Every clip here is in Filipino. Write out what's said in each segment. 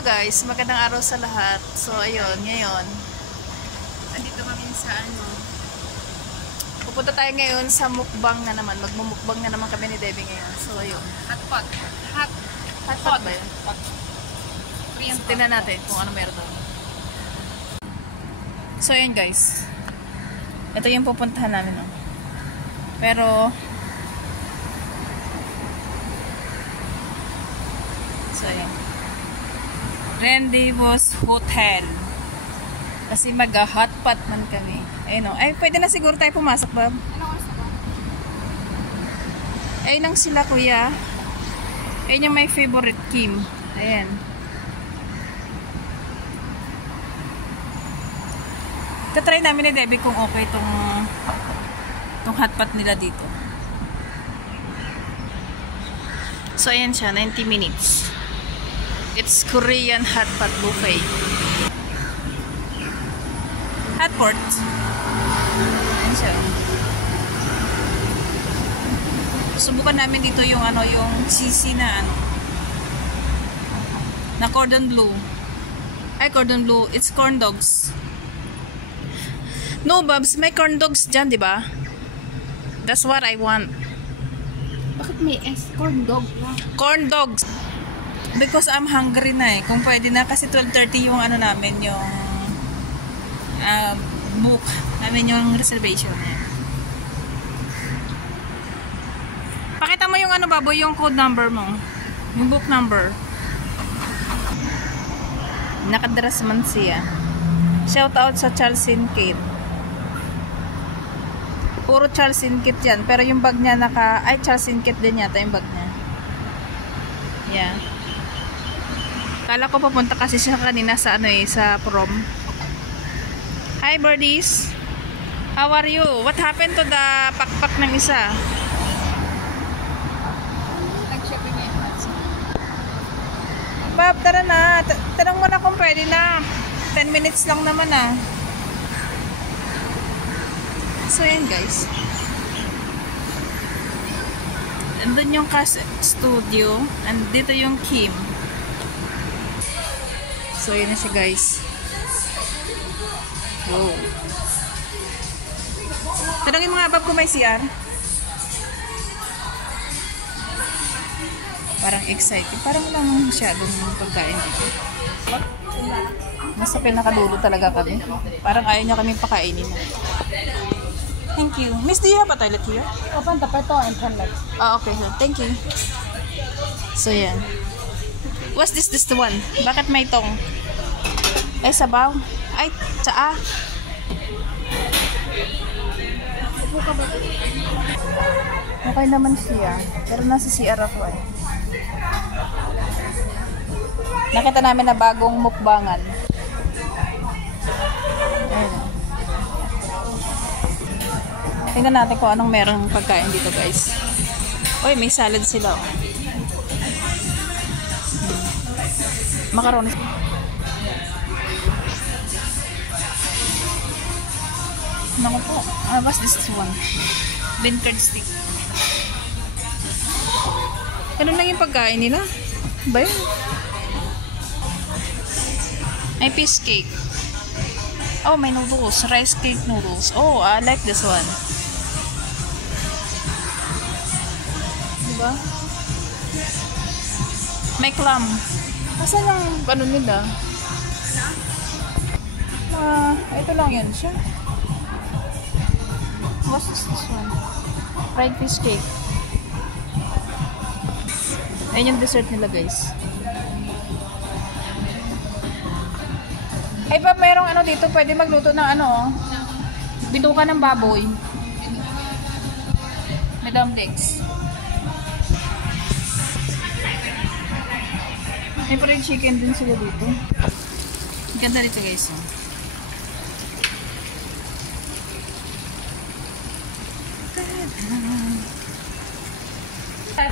Hello guys, magandang araw sa lahat. So ayun, ngayon andito kami sa pupunta tayo ngayon sa mukbang na naman. Magmumukbang na naman kami ni Debbie ngayon. So ayun, hotpot. Hotpot ba yun? So, tingnan natin kung ano meron doon. So ayun guys, ito yung pupuntahan namin, no? Pero so ayun, Rendezvous Hotel. Kasi mag-hotpot man kami. Ayun o. Ay, pwede na siguro tayo pumasok, Bob. Ano oras na ba? Ayun lang sila, kuya. Ayun yung my favorite Kim. Ayan. Tatry namin ni Debbie kung okay itong hotpot nila dito. So, ayan siya. 90 minutes. It's Korean hotpot buffet. Hotpot. Ayan siya. Subukan namin dito yung yung sisi na na cordon bleu. Ay, cordon bleu. It's corn dogs. No, Babs, may corn dogs dyan, di ba? That's what I want. Bakit may corn dog? Corn dogs. Because I'm hungry na eh. Kung pwede na, kasi 12:30 yung namin, yung book namin, yung reservation. Pakita mo yung Baboy, yung code number mo. Yung book number. Nakadras man siya. Shout out sa Charles Kit. Puro Charles Kit yan. Pero yung bag niya ay Charles Kit din yata yung bag niya. Yeah. Kala ko papunta kasi siya kanina sa sa prom. Hi birdies. How are you? What happened to the pakpak ng isa? Nag-check in yung hands. Bob, tara na. Tanong mo na kung pwede na. 10 minutes lang naman ah. So yan guys. Andun yung cast studio. And dito yung Kim. So yun na siya guys. Wow. Tanongin mga Bob kung may CR. Parang excited. Parang lang masyadong pagkain dito. Nasa pinakadulo talaga kami. Parang ayaw niya kami pakainin. Thank you. Miss, do you have a toilet here? Open the peto and toilet. Ah, okay. Thank you. So yan. What's this the one? Bakit may tong? Ay, sabaw. Ay, tsaa. Okay naman siya. Pero nasa CR ako eh. Nakita namin na bagong mukbangan. Ayun. Tingnan natin kung anong merong pagkain dito guys. Uy, may salad sila. Macaroni. Naku po. What's this one? Bean curd stick. Ganun lang yung pagkain nila. Ba yun? May fish cake. Oh, may noodles. Rice cake noodles. Oh, I like this one. Diba? May clam. Asan yung nila? Ito lang yan siya. What's this one? Fried fish cake. Ayan yung dessert nila guys. Ay ba, merong dito, pwede magluto ng bituka ng baboy. May dumplings. May fried chicken din sila dito. Ganda dito guys.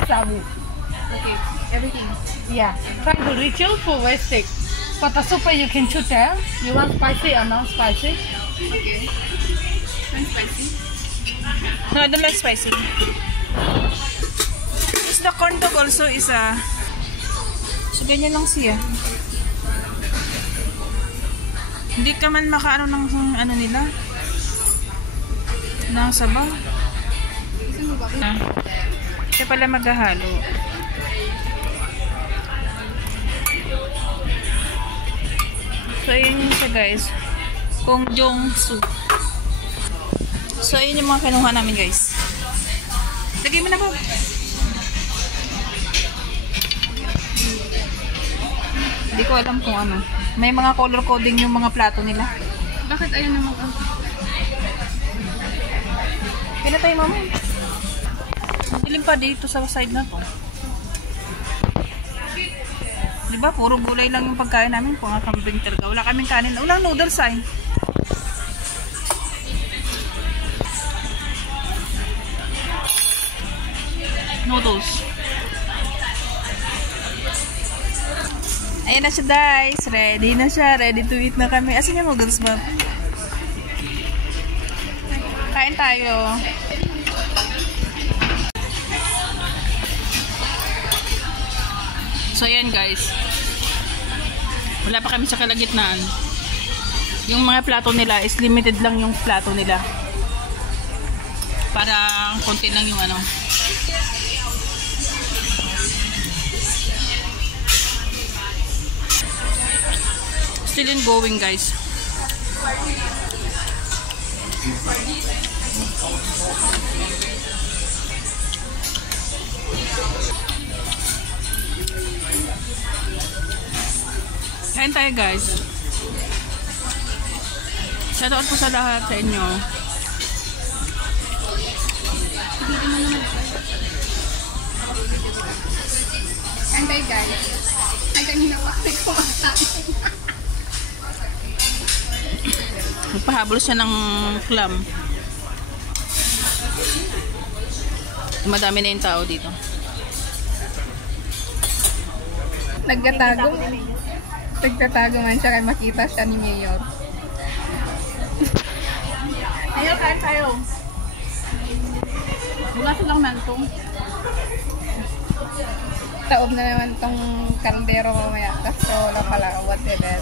Sabu. Okay, everything. Yeah. Try to ritual for Westic. For the super you can choose there. You want spicy or non spicy? Okay. And spicy? No, I don't like spicy. Is the corn dog also is so ganyan lang siya. Hindi ka man makaano ng ano nila. Ng sabaw. Siya pala maghahalo. So, ayun yun siya guys. Kung jong soup. So, ayun yung mga kinuha namin guys. Lagay mo na ba? Hindi ko alam kung ano. May mga color coding yung mga plato nila. Bakit ayaw naman ka? Pinatay mo mo. Dilim pa dito sa side na to. Diba? Puro gulay lang yung pagkain namin. Pang kambing talaga. Wala kaming kanin. Walang noodles ay. Noodles. Ayan na siya guys. Ready na siya. Ready to eat na kami. Asan yung noodles ba? Kain tayo. So ayan guys. Wala pa kami sa kalagitnaan. Yung mga plato nila is limited lang yung plato nila. Para konti lang yung ano. Still in going guys. Kain tayo guys. Shoutout po sa lahat sa inyo. Kain tayo guys. Ay, kanina pa kasi kumakain. Nagpahabol siya ng clam. Madami na yung tao dito. Nagtatago man siya kaya makita siya ni Mayor. Ayaw, kain tayo. Wala silang mantong. Taob na naman tong kaldero mamaya. Kasi wala pala. Whatever.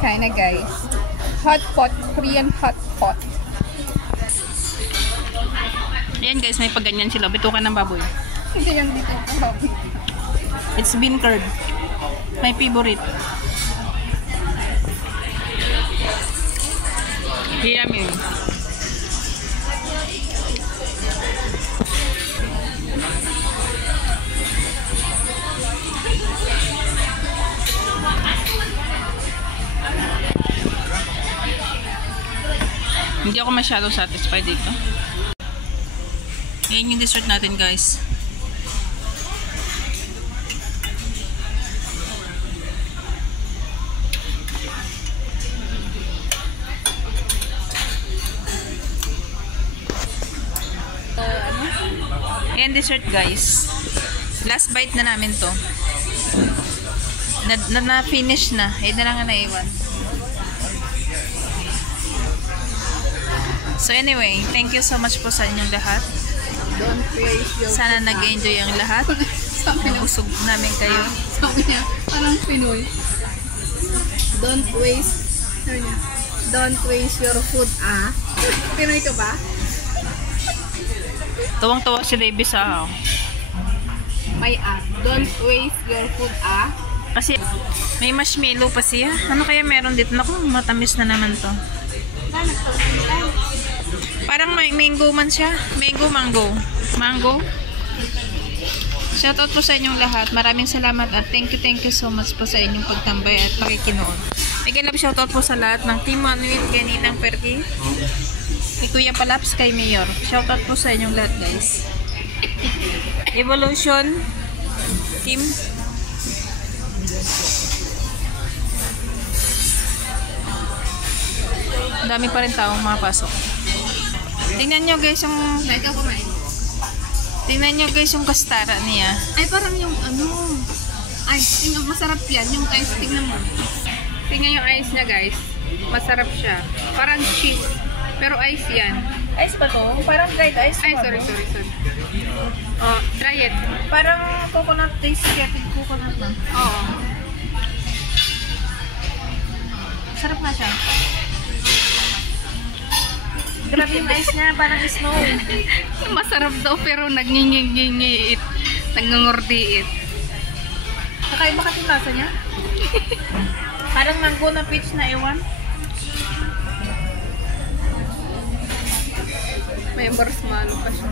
Kain na guys. Hot pot. Korean hot pot. Ayan guys, may pagganyan sila. Bitukan ng baboy. Hindi yung dito. It's bean curd. My favorite. Yummy. Hindi ako masyado satisfied dito. Yan yung dessert natin guys. Yan dessert guys. Last bite na namin to. Na-finish na. Eh na lang na naiwan. So anyway, thank you so much po sa inyong lahat. Don't waste your Sana nag-enjoy ang lahat. Usog namin kayo. Sabi niya, parang Pinoy. Don't waste your food, ah. Pinoy ka ba? Tuwang-tuwa si Davey sa May ah. Don't waste your food, ah. kasi may marshmallow pa siya. Ano kaya meron dito? Naku, matamis na naman to. Parang mango man siya. Mango. Shoutout po sa inyong lahat. Maraming salamat at thank you so much po sa inyong pagtambay at pakikinood. Again, shoutout po sa lahat ng Team Manuel, kay Ninang Perky, kay Kuya Palaps, kay Mayor. Shoutout po sa inyong lahat guys. Evolution Team. Dami pa rin taong mapasok. Tingnan nyo guys yung tingnan nyo guys yung kastara niya. Ay, parang yung ano. Ay, tingnan, masarap yan. Yung ice, tingnan mo. Tingnan yung ice niya guys. Masarap siya. Parang cheese. Pero ice yan. Ice ba to? Parang dried ice. Ay, sorry. Oh, try it. Parang coconut taste, kaya coconut na. Oo. Sarap nga siya. Grabe yung ice niya, parang snow. Masarap daw pero nagngingingingit. Nagngungurdiit. Kakaiba kasi lasa niya. Parang mango na peach na ewan. May marshmallow pa siya.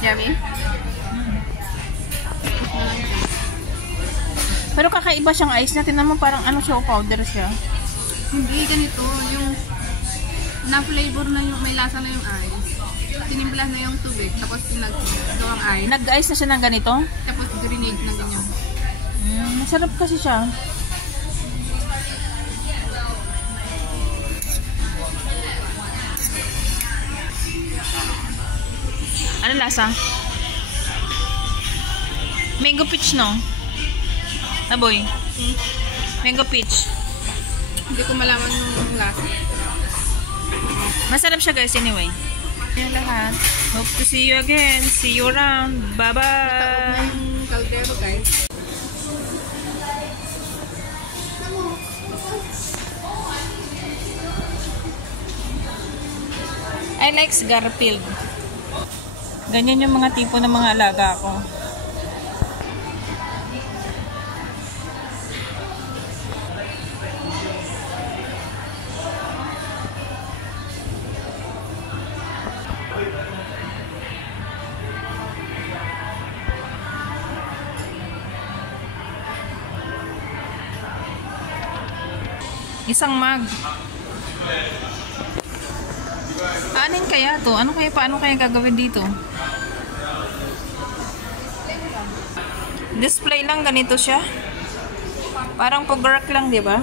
Yummy? Pero kakaiba siyang ice na. Tinan mo parang ano siya, powder siya. Hindi, ganito. Yung na-flavor na yung, may lasa na yung ice. Tinimpla na yung tubig. Tapos nag-gawang ice. Nag-ice na siya ng ganito? Tapos grenade na ganyan. Masarap kasi siya. Ano lasa? Mango peach, no? Naboy? Mango peach. Hindi ko malaman yung lasa. Masarap siya guys anyway. Yan lahat. Hope to see you again. See you around. Bye-bye! Na yung kaldero guys. I like Garfield. Ganyan yung mga tipo ng mga alaga ko. Isang mug. Anin kaya to? Paano kaya gagawin dito? Display lang ganito siya. Parang pag-rack lang, di ba?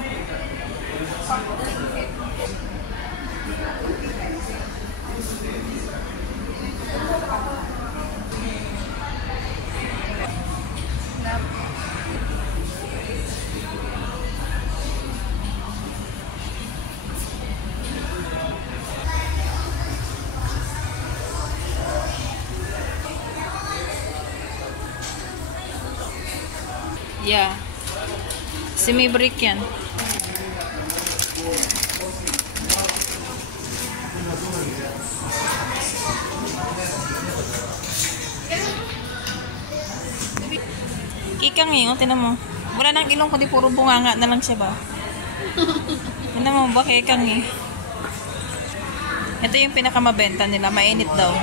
Yeah. Semi-brick yan. Kikang eh, oh, tinan mo. Wala nang ilong kundi puro bunganga na lang siya ba? Tinan mo ba kikang eh. Ito yung pinakamabenta nila, mainit daw.